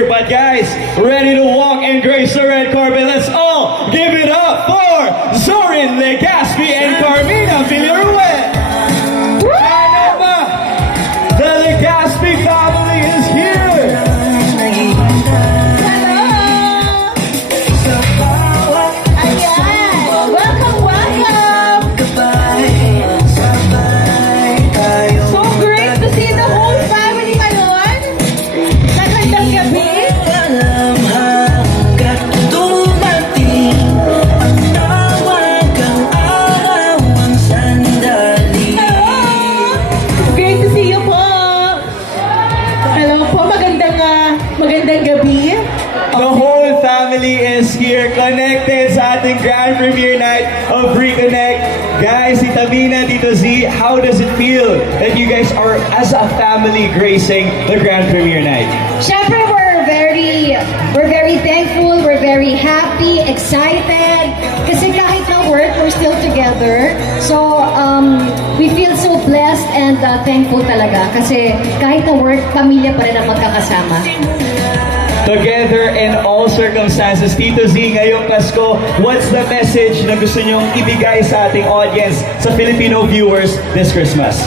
here. But guys, ready to walk and grace the red carpet. Let's all give it up for Zorin Legaspi and Carmina Villaruel. The Legaspi family is here. Magandang gabi. The whole family is here, connected sa ating grand premiere night of Reconnect. Guys, Tita Mina, Tito Z, how does it feel that you guys are, as a family, gracing the grand premiere night? Siyempre, we're very thankful, we're very happy, excited. Kasi kahit na work, we're still together. So, we feel so blessed and thankful talaga. Kasi kahit na work, pamilya pa rin ang magkakasama. Together in all circumstances, Tito Z, ngayong Pasko, what's the message na gusto nyong ibigay sa ating audience, sa Filipino viewers this Christmas?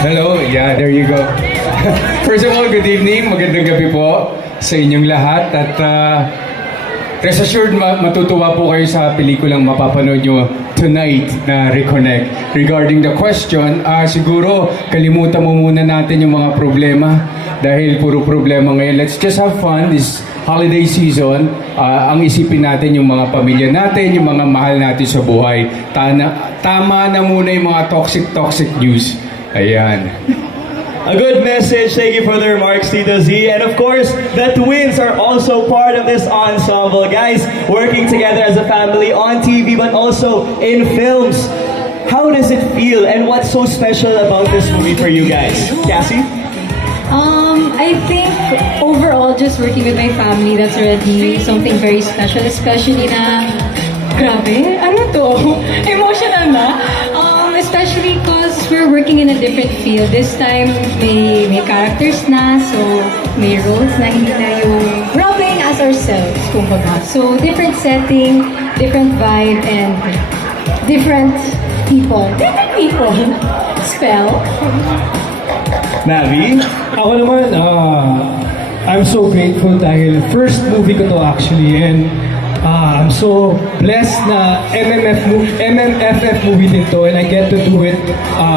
Hello, yeah, there you go. First of all, good evening, magandang gabi po sa inyong lahat at rest assured matutuwa po kayo sa pelikulang mapapanood nyo tonight na Reconnect. Regarding the question, siguro kalimutan mo muna natin yung mga problema dahil puro problema ngayon. Let's just have fun this holiday season. Ang isipin natin yung mga pamilya natin, yung mga mahal natin sa buhay. Tama na muna yung mga toxic news. Ayan. A good message. Thank you for the remarks, Tito Z. And of course, the twins are also part of this ensemble. Guys, working together as a family on TV, but also in films. How does it feel and what's so special about this movie for you guys? Cassie? I think overall, just working with my family, that's already something very special, especially na, grabe, ano to? Emotional na. Especially because we're working in a different field. This time, may characters na, so may roles na hindi na yung we're all playing as ourselves, kumbaga. So, different setting, different vibe, and different people. Different people. Spell. Navi? Ako naman, I'm so grateful dahil first movie ko to actually, and I'm so blessed na MMFF movie din to, and I get to do it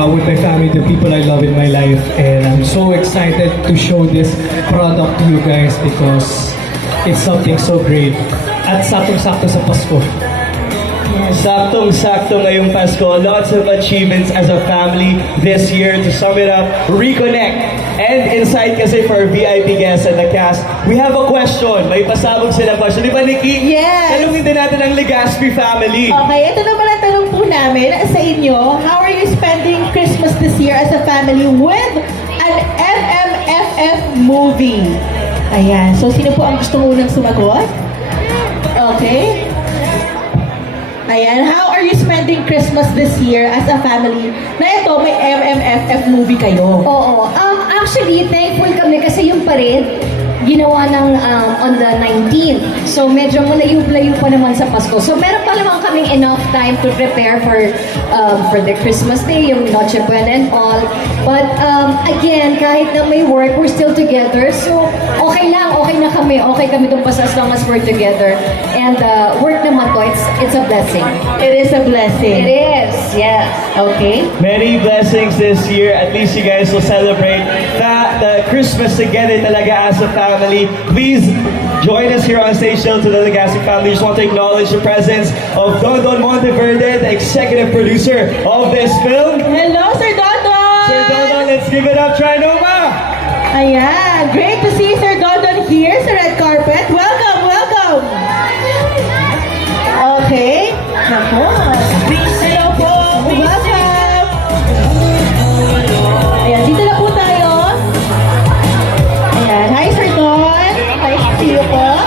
with my family, the people I love in my life, and I'm so excited to show this product to you guys because it's something so great at saktong-sakto sa Pasko. Saktong-sakto ngayong Pasko. Lots of achievements as a family this year. To sum it up, Reconnect. And inside kasi for VIP guests and the cast, we have a question. May pasabog sila question. Di ba, Nikki? Yes! Tanungin din natin ang Legaspi family. Okay, ito naman ang tanong po namin sa inyo. How are you spending Christmas this year as a family with an MMFF movie? Ayan. So, sino po ang gusto unang sumagot? Okay. Ayan. How are you spending Christmas this year as a family? Na ito, may MMFF movie kayo. Oo. Actually, thankful kami kasi yung parade, ginawa ng on the 19th. So, medyo malayo-layo pa naman sa Pasko. So, meron pa naman kaming enough time to prepare for the Christmas Day, yung Noche Buena and all. But, again, kahit na may work, we're still together. So, okay lang, okay na kami. Okay kami dun basta as long as we're together. And work naman to, it's a blessing. It is a blessing. It is, yes. Okay. Many blessings this year. At least you guys will celebrate the Christmas together talaga as a family. Please join us here on stage still to the Legaspi family. Just want to acknowledge the presence of Don Monteverde, the executive producer of this film. Hello, Sir Dondon! Sir Don, let's give it up, Trinoma! Ayan. Great to see Sir Dondon here sa red carpet. Welcome, welcome! Okay. Nako. Hello po. Welcome. Ayan, dito na po tayo. Ayan. Hi, Sir Don. Hi, see you po.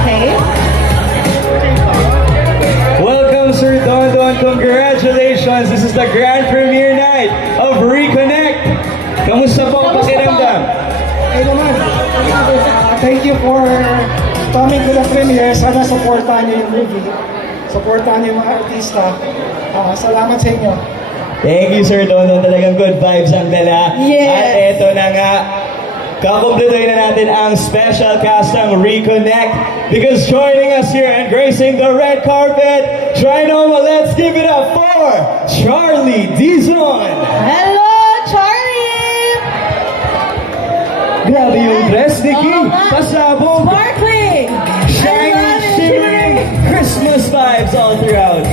Okay. Welcome, Sir Don. Congratulations. This is the grand premiere night of Reconnect. Kamusta po Thank you for coming to the premiere. Sana supportahan niyo yung movie. Supportahan niyo yung mga artista. Salamat sa inyo. Thank you, Sir Dono. Talagang good vibes ang dala. Yes. At eto na nga, kakumpletuhin na natin ang special cast ng Reconnect because joining us here and gracing the red carpet, Trinoma, let's give it up for Charlie Dizon. Hello, Charlie! Grabe yung dress, Nikki. Oo nga. Pasabog. Sparkling! Shining, shimmering, Christmas vibes all throughout.